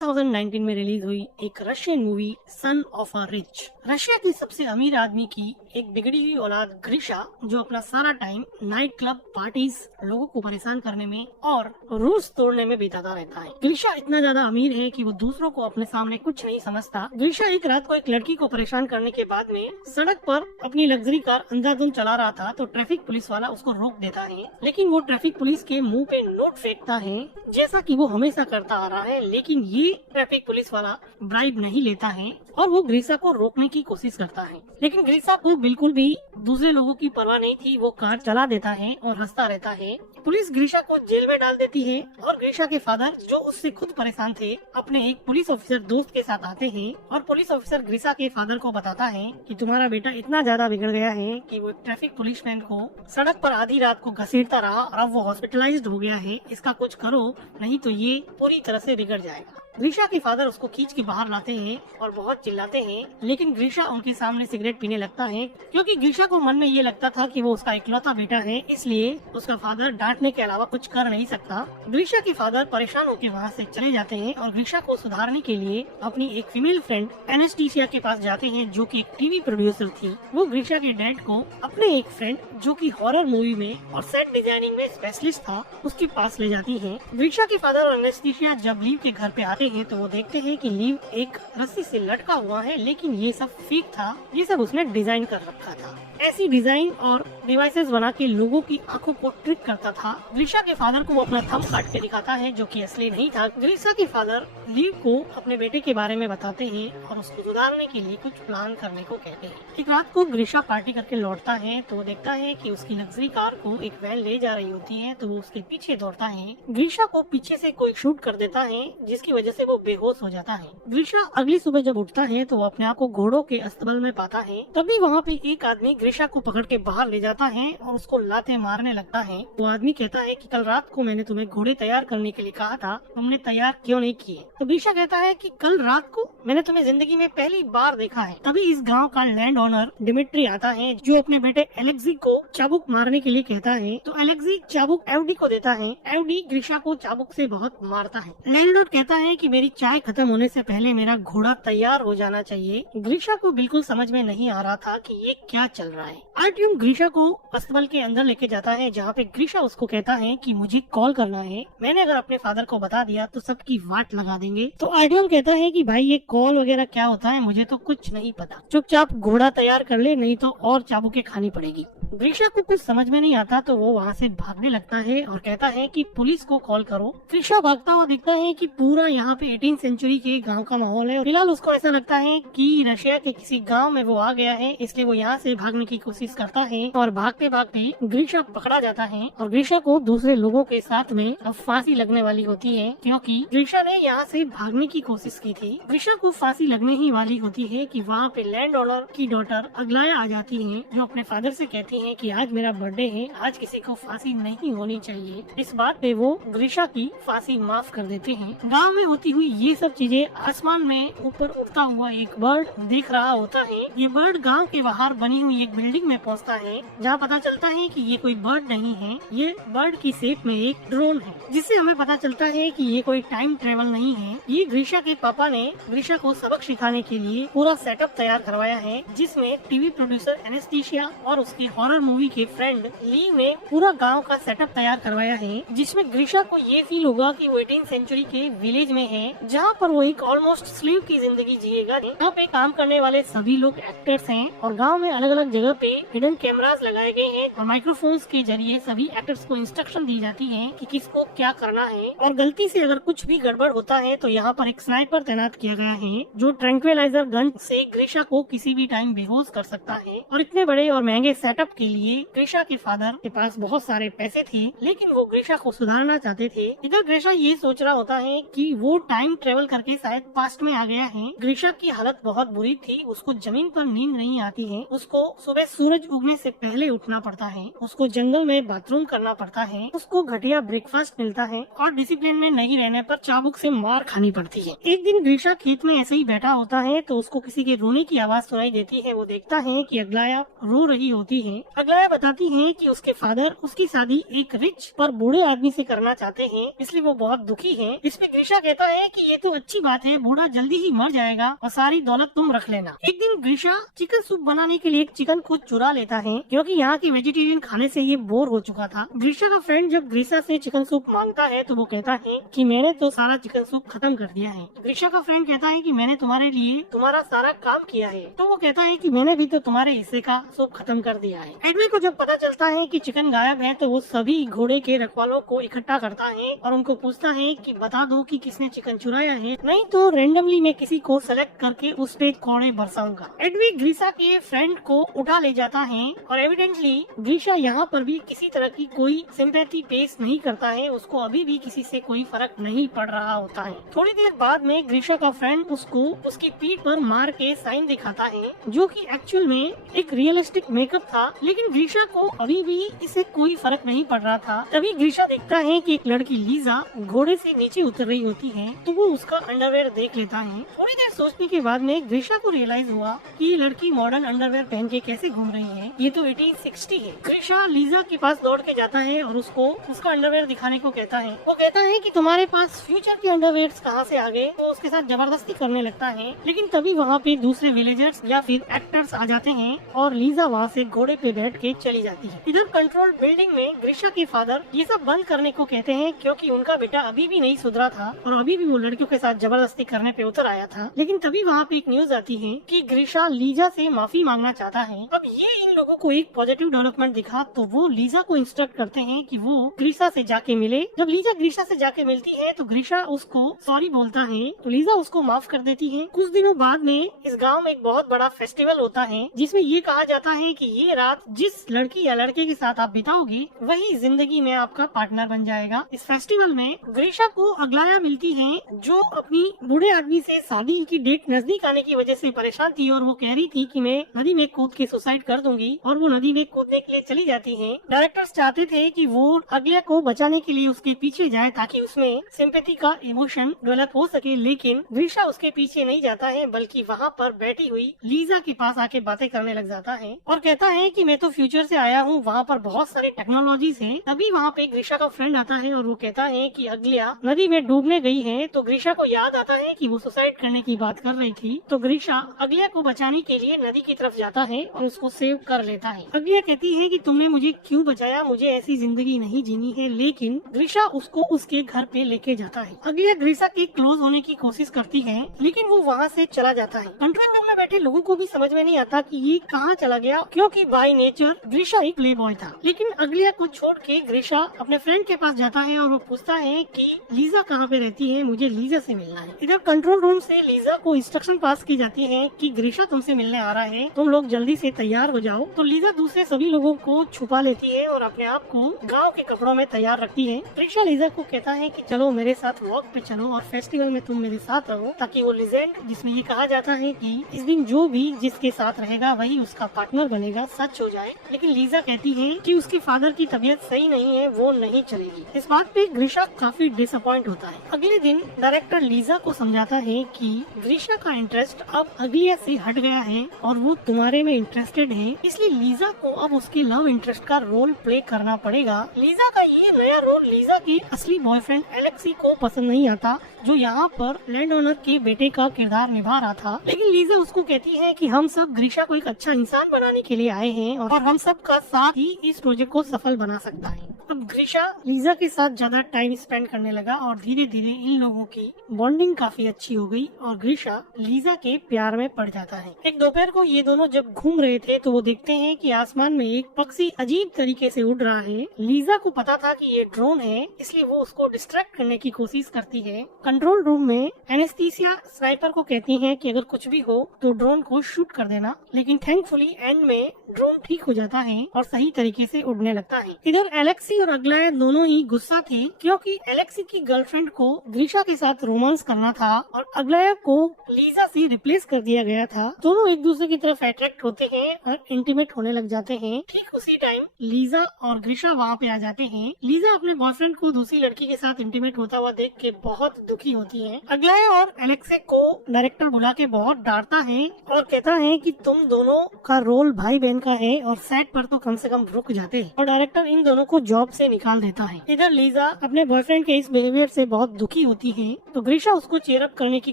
2019 में रिलीज हुई एक Russian movie son of a rich. Russia की सबसे अमीर आदमी की एक बिगड़ी हुई औलाद ग्रीशा, जो अपना सारा टाइम नाइट क्लब पार्टीज, लोगों को परेशान करने में और रूल्स तोड़ने में बिताता रहता है। ग्रीशा इतना ज्यादा अमीर है कि वो दूसरों को अपने सामने कुछ नहीं समझता। ग्रीशा एक रात को एक लड़की को परेशान करने के बाद में सड़क पर अपनी लग्जरी कार अंधाधुंध चला रहा था तो ट्रैफिक पुलिस वाला उसको रोक देता है, लेकिन वो ट्रैफिक पुलिस के मुंह पे नोट फेंकता है जैसा कि वो हमेशा करता आ रहा है। लेकिन ये ट्रैफिक पुलिस वाला ब्राइब नहीं लेता है और वो ग्रीशा को रोकने की कोशिश करता है, लेकिन ग्रीशा को बिल्कुल भी दूसरे लोगों की परवाह नहीं थी। वो कार चला देता है और हंसता रहता है। पुलिस ग्रीशा को जेल में डाल देती है और ग्रीशा के फादर, जो उससे खुद परेशान थे, अपने एक पुलिस ऑफिसर दोस्त के साथ आते हैं और पुलिस ऑफिसर ग्रीशा के फादर को बताता है कि तुम्हारा बेटा इतना ज्यादा बिगड़ गया है कि वो ट्रैफिक पुलिसमैन को सड़क पर आधी रात को घसीटता रहा और अब वो हॉस्पिटलाइज्ड हो गया है। इसका कुछ करो, नहीं तो ये पूरी तरह से बिगड़ जाएगा। ग्रीशा के फादर उसको खींच के बाहर लाते हैं और बहुत चिल्लाते हैं, लेकिन ग्रीशा उनके सामने सिगरेट पीने लगता है, क्योंकि ग्रीशा को मन में ये लगता था कि वो उसका इकलौता बेटा है, इसलिए उसका फादर डांटने के अलावा कुछ कर नहीं सकता। ग्रीशा के फादर परेशान होकर वहाँ से चले जाते हैं और ग्रीशा को सुधारने के लिए अपनी एक फीमेल फ्रेंड एनेस्टीसिया के पास जाते हैं, जो कि एक टीवी प्रोड्यूसर थी। वो ग्रीशा के डैड को अपने एक फ्रेंड, जो कि हॉरर मूवी में और सेट डिजाइनिंग में स्पेशलिस्ट था, उसके पास ले जाती है। ग्रीशा के फादर और एनेस्टीसिया जब लीव के घर पे आते हैं तो वो देखते हैं कि लीव एक रस्सी से लटका हुआ है, लेकिन ये सब फेक था, ये सब उसने डिजाइन कर रखा था। ऐसी डिजाइन और डिवाइसेस बना के लोगों की आंखों को ट्रिक करता था। ग्रीशा के फादर को वो अपना थंब काट के दिखाता है, जो कि असली नहीं था। ग्रीशा के फादर लीव को अपने बेटे के बारे में बताते हैं और उसको सुधारने के लिए कुछ प्लान करने को कहते हैं। एक रात को ग्रीशा पार्टी करके लौटता है तो वो देखता है कि उसकी लग्जरी कार को एक वैन ले जा रही होती है, तो वो उसके पीछे दौड़ता है। ग्रीशा को पीछे से कोई शूट कर देता है, जिसकी वजह से वो बेहोश हो जाता है। ग्रीशा अगली सुबह जब उठता है तो वो अपने आप को घोड़ों के अस्तबल में पाता है। तभी वहाँ पे एक आदमी ग्रीशा को पकड़ के बाहर ले जाता है और उसको लाते मारने लगता है। वो आदमी कहता है कि कल रात को मैंने तुम्हें घोड़े तैयार करने के लिए कहा था, तुमने तैयार क्यों नहीं किए? तो ग्रीशा कहता है कि कल रात को मैंने तुम्हें जिंदगी में पहली बार देखा है। तभी इस गाँव का लैंड ओनर डिमिट्री आता है, जो अपने बेटे एलेक्सी को चाबुक मारने के लिए कहता है। तो एलेक्सी चाबुक एवडी को देता है। एवडी ग्रीशा को चाबुक से बहुत मारता है। लैंडलॉर्ड कहता है कि मेरी चाय खत्म होने से पहले मेरा घोड़ा तैयार हो जाना चाहिए। ग्रीशा को बिल्कुल समझ में नहीं आ रहा था कि ये क्या चल रहा है। आर्टियम ग्रीशा को अस्तबल के अंदर लेके जाता है, जहाँ पे ग्रीशा उसको कहता है कि मुझे कॉल करना है, मैंने अगर अपने फादर को बता दिया तो सबकी वाट लगा देंगे। तो आर्टियम कहता है कि भाई ये कॉल वगैरह क्या होता है, मुझे तो कुछ नहीं पता, चुपचाप घोड़ा तैयार कर ले, नहीं तो और चाबुकें खानी पड़ेगी। ग्रीशा को कुछ समझ में नहीं आता तो वो वहाँ से भागने लगता है और कहता है कि पुलिस को कॉल करो। ग्रीशा भागता हुआ दिखता है कि पूरा यहाँ पे 18th सेंचुरी के गांव का माहौल है और फिलहाल उसको ऐसा लगता है कि रशिया के किसी गांव में वो आ गया है, इसलिए वो यहाँ से भागने की कोशिश करता है और भागते भागते ग्रीशा पकड़ा जाता है और ग्रीशा को दूसरे लोगों के साथ में अब फांसी लगने वाली होती है, क्योंकि ग्रीशा ने यहाँ से भागने की कोशिश की थी। ग्रीशा को फांसी लगने ही वाली होती है कि वहाँ पे लैंड ओनर की डॉटर अग्लाया आ जाती है, जो अपने फादर से कहती है कि आज मेरा बर्थडे है, आज किसी को फांसी नहीं होनी चाहिए। इस बात पे वो ग्रीशा की फांसी माफ कर देते हैं। गांव में होती हुई ये सब चीजें आसमान में ऊपर उड़ता हुआ एक बर्ड देख रहा होता है। ये बर्ड गांव के बाहर बनी हुई एक बिल्डिंग में पहुंचता है, जहां पता चलता है कि ये कोई बर्ड नहीं है, ये बर्ड की शेप में एक ड्रोन है, जिससे हमें पता चलता है कि ये कोई टाइम ट्रेवल नहीं है। ये ग्रीशा के पापा ने ग्रीशा को सबक सिखाने के लिए पूरा सेटअप तैयार करवाया है, जिसमें टीवी प्रोड्यूसर एनेस्टीसिया और उसकी हॉरर मूवी के फ्रेंड ली ने पूरा गांव का सेटअप तैयार करवाया है, जिसमें ग्रीशा को ये फील होगा कि वो 18th सेंचुरी के विलेज में है, जहां पर वो एक ऑलमोस्ट स्लेव की जिंदगी जिएगा। यहाँ पे काम करने वाले सभी लोग एक्टर्स हैं और गांव में अलग अलग जगह पे हिडन कैमरास लगाए गए हैं और माइक्रोफोन्स के जरिए सभी एक्टर्स को इंस्ट्रक्शन दी जाती है कि किसको क्या करना है, और गलती से अगर कुछ भी गड़बड़ होता है तो यहाँ पर एक स्नाइपर तैनात किया गया है, जो ट्रैंक्विलाइजर गन से ग्रीशा को किसी भी टाइम बेहोश कर सकता है। और इतने बड़े और महंगे सेटअप के लिए ग्रीशा के फादर के पास बहुत सारे पैसे थे, लेकिन वो ग्रीशा को सुधारना चाहते थे। इधर ग्रीशा ये सोच रहा होता है कि वो टाइम ट्रेवल करके शायद पास्ट में आ गया है। ग्रीशा की हालत बहुत बुरी थी, उसको जमीन पर नींद नहीं आती है, उसको सुबह सूरज उगने से पहले उठना पड़ता है, उसको जंगल में बाथरूम करना पड़ता है, उसको घटिया ब्रेकफास्ट मिलता है और डिसिप्लिन में नहीं रहने पर चाबुक से मार खानी पड़ती है। एक दिन ग्रीशा खेत में ऐसे ही बैठा होता है तो उसको किसी के रोने की आवाज सुनाई देती है। वो देखता है कि अग्लाया रो रही होती है अग्लाया बताती है कि उसके फादर उसकी शादी एक रिच पर बूढ़े आदमी से करना चाहते हैं, इसलिए वो बहुत दुखी है। इसमें ग्रीशा कहता है कि ये तो अच्छी बात है, बूढ़ा जल्दी ही मर जाएगा और सारी दौलत तुम रख लेना। एक दिन ग्रीशा चिकन सूप बनाने के लिए एक चिकन को चुरा लेता है, क्योंकि यहाँ की वेजिटेरियन खाने से ये बोर हो चुका था। ग्रीशा का फ्रेंड जब ग्रीशा से चिकन सूप मांगता है तो वो कहता है कि मैंने तो सारा चिकन सूप खत्म कर दिया है। ग्रीशा का फ्रेंड कहता है कि मैंने तुम्हारे लिए तुम्हारा सारा काम किया है, तो वो कहता है कि मैंने भी तो तुम्हारे हिस्से का सूप खत्म कर दिया है। एडवी को जब पता चलता है कि चिकन गायब है तो वो सभी घोड़े के रखवालों को इकट्ठा करता है और उनको पूछता है कि बता दो कि किसने चिकन चुराया है, नहीं तो रेंडमली मैं किसी को सेलेक्ट करके उस पे कोड़े बरसाऊंगा। एडवी ग्रीशा के फ्रेंड को उठा ले जाता है और एविडेंटली ग्रीशा यहाँ पर भी किसी तरह की कोई सिंपैथी पेश नहीं करता है, उसको अभी भी किसी से कोई फर्क नहीं पड़ रहा होता है। थोड़ी देर बाद में ग्रीशा का फ्रेंड उसको उसकी पीठ पर मार के साइन दिखाता है, जो कि एक्चुअल में एक रियलिस्टिक मेकअप था, लेकिन ग्रीशा को अभी भी इससे कोई फर्क नहीं पड़ रहा था। तभी ग्रीशा देखता है कि एक लड़की लीजा घोड़े से नीचे उतर रही होती है, तो वो उसका अंडरवेयर देख लेता है। थोड़ी देर सोचने के बाद में ग्रीशा को रियलाइज हुआ कि ये लड़की मॉडर्न अंडरवेयर पहन के कैसे घूम रही है, ये तो 1860 है। ग्रीशा लीजा के पास दौड़ के जाता है और उसको उसका अंडरवेयर दिखाने को कहता है। वो कहता है कि तुम्हारे पास फ्यूचर के अंडरवेयर कहाँ से आ गए, तो उसके साथ जबरदस्ती करने लगता है, लेकिन तभी वहाँ पे दूसरे विलेजर्स या फिर एक्टर्स आ जाते हैं और लीजा वहाँ से घोड़े पे बैठ के चली जाती है। इधर कंट्रोल बिल्डिंग में ग्रीशा के फादर ये सब बंद करने को कहते हैं, क्योंकि उनका बेटा अभी भी नहीं सुधरा था और अभी भी वो लड़कियों के साथ जबरदस्ती करने पे उतर आया था। लेकिन तभी वहाँ पे एक न्यूज आती है कि ग्रीशा लीजा से माफी मांगना चाहता है। अब ये इन लोगों को एक पॉजिटिव डेवलपमेंट दिखा, तो वो लीजा को इंस्ट्रक्ट करते हैं कि वो ग्रीशा से जाके मिले। जब लीजा ग्रीशा से जाके मिलती है तो ग्रीशा उसको सॉरी बोलता है, तो लीजा उसको माफ कर देती है। कुछ दिनों बाद में इस गांव में एक बहुत बड़ा फेस्टिवल होता है, जिसमें ये कहा जाता है कि ये रात जिस लड़की या लड़के के साथ आप बिताओगे वही जिंदगी में आपका पार्टनर बन जाएगा। इस फेस्टिवल में ग्रीशा को अग्लाया मिलती है, जो अपनी बूढ़े आदमी से शादी की डेट नजदीक आने की वजह से परेशान थी और वो कह रही थी कि मैं नदी में कूद के सुसाइड कर दूंगी, और वो नदी में कूदने के लिए चली जाती है। डायरेक्टर्स चाहते थे कि वो अग्लाया को बचाने के लिए उसके पीछे जाए ताकि उसमें सिंपैथी का इमोशन डेवलप हो सके, लेकिन ग्रीशा उसके पीछे नहीं जाता है, बल्कि वहाँ पर बैठी हुई लीजा के पास आके बातें करने लग जाता है और कहता है कि मैं तो फ्यूचर से आया हूँ, वहाँ पर बहुत सारी टेक्नोलॉजीज हैं। तभी वहाँ पे ग्रीशा का फ्रेंड आता है और वो कहता है कि अग्लाया नदी में डूबने गई है, तो ग्रीशा को याद आता है कि वो सुसाइड करने की बात कर रही थी। तो ग्रीशा अग्लाया को बचाने के लिए नदी की तरफ जाता है और उसको सेव कर लेता है। अग्लाया कहती है कि तुमने मुझे क्यों बचाया, मुझे ऐसी जिंदगी नहीं जीनी है, लेकिन ग्रीशा उसको उसके घर पे लेके जाता है। अग्लाया ग्रीशा के क्लोज होने की कोशिश करती है, लेकिन वो वहाँ से चला जाता है। कंट्रोल रूम में बैठे लोगों को भी समझ में नहीं आता कि ये कहाँ चला गया, क्योंकि बाय नेचर ग्रीशा एक प्ले बॉय था। लेकिन अग्लाया को छोड़ के ग्रीशा अपने फ्रेंड के पास जाता है और वो पूछता है कि लीजा कहाँ पे रहती है, मुझे लीजा से मिलना है। इधर कंट्रोल रूम से लीजा को इंस्ट्रक्शन पास की जाती है कि ग्रीशा तुमसे मिलने आ रहा है, तुम लोग जल्दी से तैयार हो जाओ। तो लीजा दूसरे सभी लोगों को छुपा लेती है और अपने आप को गाँव के कपड़ों में तैयार रखती है। ग्रीशा लीजा को कहता है कि चलो मेरे साथ वॉक पे चलो और फेस्टिवल में तुम मेरे साथ रहो, ताकि वो लेजेंड जिसमें ये कहा जाता है कि इस दिन जो भी जिसके साथ रहेगा वही उसका पार्टनर बनेगा सच हो जाए। लेकिन लीजा कहती है कि उसके फादर की तबीयत सही नहीं है, वो नहीं चलेगी। इस बात पे ग्रीशा काफी डिसअपॉइंट होता है। अगले दिन डायरेक्टर लीजा को समझाता है कि ग्रीशा का इंटरेस्ट अब अग्लाया से हट गया है और वो तुम्हारे में इंटरेस्टेड है, इसलिए लीजा को अब उसके लव इंटरेस्ट का रोल प्ले करना पड़ेगा। लीजा का ये नया रोल लीजा के असली बॉयफ्रेंड एलेक्सी को पसंद नहीं आता, जो यहाँ पर लैंड ओनर के बेटे का किरदार निभा रहा था। लेकिन लीजा उसको कहती है कि हम सब ग्रीशा को एक अच्छा इंसान बनाने के लिए आए हैं और हम सब का साथ ही इस प्रोजेक्ट को सफल बना सकता है। अब ग्रीशा लीजा के साथ ज्यादा टाइम स्पेंड करने लगा और धीरे धीरे इन लोगों की बॉन्डिंग काफी अच्छी हो गई और ग्रीशा लीजा के प्यार में पड़ जाता है। एक दोपहर को ये दोनों जब घूम रहे थे तो वो देखते हैं कि आसमान में एक पक्षी अजीब तरीके से उड़ रहा है। लीजा को पता था कि ये ड्रोन है, इसलिए वो उसको डिस्ट्रैक्ट करने की कोशिश करती है। कंट्रोल रूम में एनेस्थीसिया स्नाइपर को कहती है कि अगर कुछ भी हो तो ड्रोन को शूट कर देना, लेकिन थैंकफुली एंड में ड्रोन ठीक हो जाता है और सही तरीके से उड़ने लगता है। इधर एलेक्सी एलेक्सी और अग्लाया दोनों ही गुस्सा थे क्योंकि एलेक्सी की गर्लफ्रेंड को ग्रीशा के साथ रोमांस करना था और अग्लाया को लीजा से रिप्लेस कर दिया गया था। दोनों एक दूसरे की तरफ अट्रैक्ट होते हैं और इंटीमेट होने लग जाते हैं। ठीक उसी टाइम लीजा और ग्रीशा वहाँ पे आ जाते हैं। लीजा अपने बॉयफ्रेंड को दूसरी लड़की के साथ इंटीमेट होता हुआ देख के बहुत दुखी होती है। अग्लाया और एलेक्सी को डायरेक्टर बुला के बहुत डांटता है और कहता है कि तुम दोनों का रोल भाई बहन का है और सेट पर तो कम से कम रुक जाते हैं, और डायरेक्टर इन दोनों को जॉब से निकाल देता है। इधर लीजा अपने बॉयफ्रेंड के इस बिहेवियर से बहुत दुखी होती है तो ग्रीशा उसको चीयर अप करने की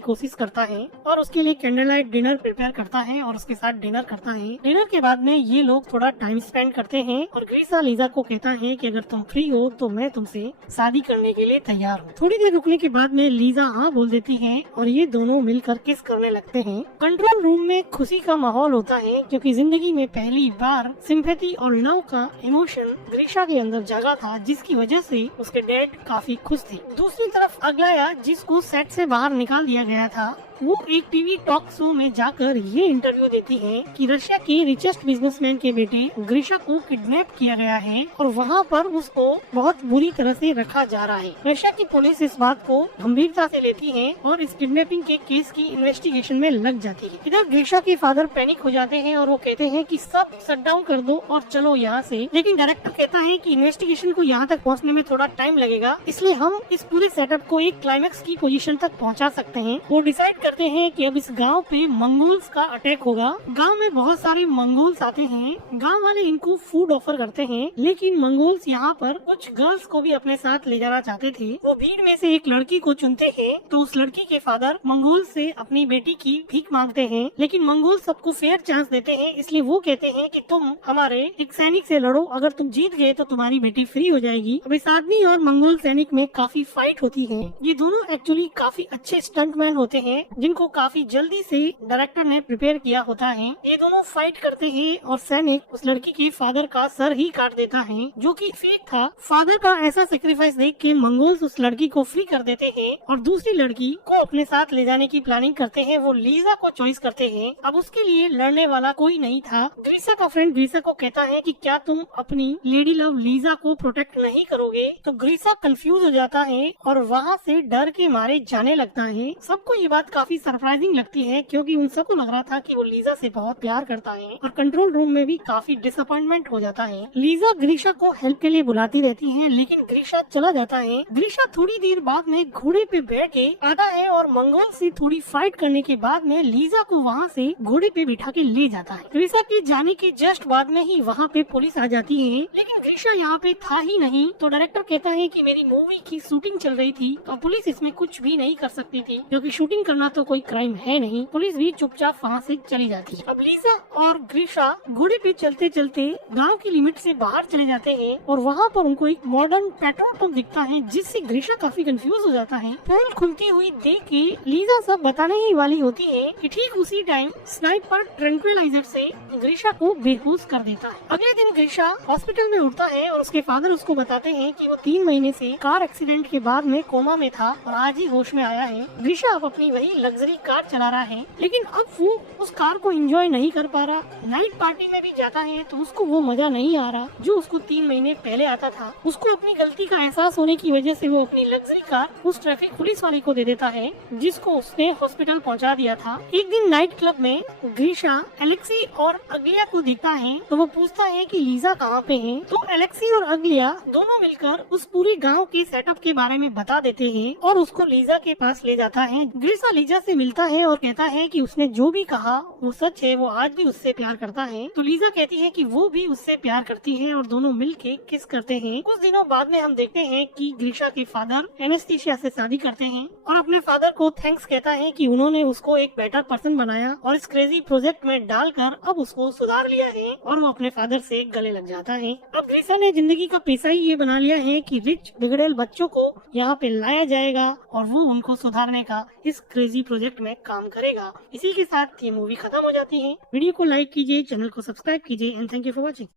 कोशिश करता है और उसके लिए कैंडल लाइट डिनर प्रिपेयर करता है और उसके साथ डिनर करता है। डिनर के बाद में ये लोग थोड़ा टाइम स्पेंड करते हैं और ग्रीशा लीजा को कहता है कि अगर तुम फ्री हो तो मैं तुमसे शादी करने के लिए तैयार हूँ। थोड़ी देर रुकने के बाद में लीजा हाँ बोल देती है और ये दोनों मिलकर किस करने लगते हैं। कंट्रोल रूम में खुशी का माहौल होता है क्योंकि जिंदगी में पहली बार सिंपैथी और लव का इमोशन ग्रीशा के अंदर जागा था, जिसकी वजह से उसके डैड काफी खुश थे। दूसरी तरफ अग्लाया, जिसको सेट से बाहर निकाल दिया गया था, वो एक टीवी टॉक शो में जाकर ये इंटरव्यू देती है कि रशिया के रिचेस्ट बिजनेसमैन के बेटे ग्रीशा को किडनैप किया गया है और वहाँ पर उसको बहुत बुरी तरह से रखा जा रहा है। रशिया की पुलिस इस बात को गंभीरता से लेती है और इस किडनैपिंग के केस की इन्वेस्टिगेशन में लग जाती है। इधर ग्रीशा के फादर पैनिक हो जाते हैं और वो कहते हैं कि सब शट डाउन कर दो और चलो यहाँ से, लेकिन डायरेक्टर कहता है कि इन्वेस्टिगेशन को यहाँ तक पहुँचने में थोड़ा टाइम लगेगा, इसलिए हम इस पूरे सेटअप को एक क्लाइमेक्स की पोजीशन तक पहुँचा सकते हैं। वो डिसाइड करते हैं कि अब इस गांव पे मंगोल्स का अटैक होगा। गांव में बहुत सारे मंगोल्स आते हैं। गांव वाले इनको फूड ऑफर करते हैं, लेकिन मंगोल्स यहाँ पर कुछ गर्ल्स को भी अपने साथ ले जाना चाहते थे। वो भीड़ में से एक लड़की को चुनते हैं तो उस लड़की के फादर मंगोल से अपनी बेटी की भीख मांगते हैं, लेकिन मंगोल सबको फेयर चांस देते हैं, इसलिए वो कहते हैं कि तुम हमारे एक सैनिक से लड़ो, अगर तुम जीत गए तो तुम्हारी बेटी फ्री हो जाएगी। अब इस आदमी और मंगोल सैनिक में काफी फाइट होती है। ये दोनों एक्चुअली काफी अच्छे स्टंटमैन होते हैं जिनको काफी जल्दी से डायरेक्टर ने प्रिपेयर किया होता है। ये दोनों फाइट करते हैं और सैनिक उस लड़की के फादर का सर ही काट देता है, जो कि फेक था। फादर का ऐसा सेक्रीफाइस देख के मंगोल्स उस लड़की को फ्री कर देते हैं और दूसरी लड़की को अपने साथ ले जाने की प्लानिंग करते हैं। वो लीजा को चॉइस करते हैं। अब उसके लिए लड़ने वाला कोई नहीं था। ग्रीशा का फ्रेंड ग्रीशा को कहता है कि क्या तुम अपनी लेडी लव लीजा को प्रोटेक्ट नहीं करोगे, तो ग्रीशा कंफ्यूज हो जाता है और वहाँ से डर के मारे जाने लगता है। सबको ये बात काफी सरप्राइजिंग लगती है क्योंकि उन सबको लग रहा था कि वो लीजा से बहुत प्यार करता है और कंट्रोल रूम में भी काफी डिसअपॉइंटमेंट हो जाता है। लीजा ग्रीशा को हेल्प के लिए बुलाती रहती है, लेकिन ग्रीशा चला जाता है। ग्रीशा थोड़ी देर बाद में घोड़े पे बैठ के आता है और मंगोल से थोड़ी फाइट करने के बाद में लीजा को वहाँ से घोड़े पे बिठा के ले जाता है। ग्रीशा के जाने के जस्ट बाद में ही वहाँ पे पुलिस आ जाती है, लेकिन ग्रीशा यहाँ पे था ही नहीं। तो डायरेक्टर कहता है कि मेरी मूवी की शूटिंग चल रही थी और पुलिस इसमें कुछ भी नहीं कर सकती थी, क्योंकि शूटिंग करना तो कोई क्राइम है नहीं। पुलिस भी चुपचाप वहाँ से चली जाती है। अब लीजा और ग्रीशा घोड़े पे चलते चलते गांव की लिमिट से बाहर चले जाते हैं और वहाँ पर उनको एक मॉडर्न पेट्रोल पंप दिखता है, जिससे ग्रीशा काफी कंफ्यूज हो जाता है। पोल खुलती हुई देख के लीजा सब बताने ही वाली होती है कि ठीक उसी टाइम स्नाइपर ट्रैंक्विलाइजर से ग्रीशा को बेहोश कर देता है। अगले दिन ग्रीशा हॉस्पिटल में उठता है और उसके फादर उसको बताते हैं कि वो 3 महीने से कार एक्सीडेंट के बाद में कोमा में था और आज ही होश में आया है। ग्रीशा अब अपनी वही लग्जरी कार चला रहा है, लेकिन अब वो उस कार को एंजॉय नहीं कर पा रहा। नाइट पार्टी में भी जाता है तो उसको वो मजा नहीं आ रहा जो उसको 3 महीने पहले आता था। उसको अपनी गलती का एहसास होने की वजह से वो अपनी लग्जरी कार उस ट्रैफिक पुलिस वाले को दे देता है, जिसको उसने हॉस्पिटल पहुंचा दिया था। एक दिन नाइट क्लब में ग्रीशा एलेक्सी और अग्लिया को देखता है तो वो पूछता है कि लीजा कहाँ पे है। तो एलेक्सी और अग्लिया दोनों मिलकर उस पूरे गाँव के सेटअप के बारे में बता देते हैं और उसको लीजा के पास ले जाता है। ग्रीशा लीजा से मिलता है और कहता है कि उसने जो भी कहा वो सच है, वो आज भी उससे प्यार करता है। तो लीजा कहती है कि वो भी उससे प्यार करती है और दोनों मिलके किस करते हैं। कुछ दिनों बाद में हम देखते हैं कि ग्रीशा के फादर एनेस्थीसिया से शादी करते हैं और अपने फादर को थैंक्स कहता है कि उन्होंने उसको एक बेटर पर्सन बनाया और इस क्रेजी प्रोजेक्ट में डालकर अब उसको सुधार लिया है, और वो अपने फादर से गले लग जाता है। अब ग्रीशा ने जिंदगी का पेशा ही ये बना लिया है कि रिच बिगड़ेल बच्चों को यहाँ पे लाया जाएगा और वो उनको सुधारने का इस क्रेजी प्रोजेक्ट में काम करेगा। इसी के साथ ये मूवी खत्म हो जाती है। वीडियो को लाइक कीजिए, चैनल को सब्सक्राइब कीजिए and thank you for watching.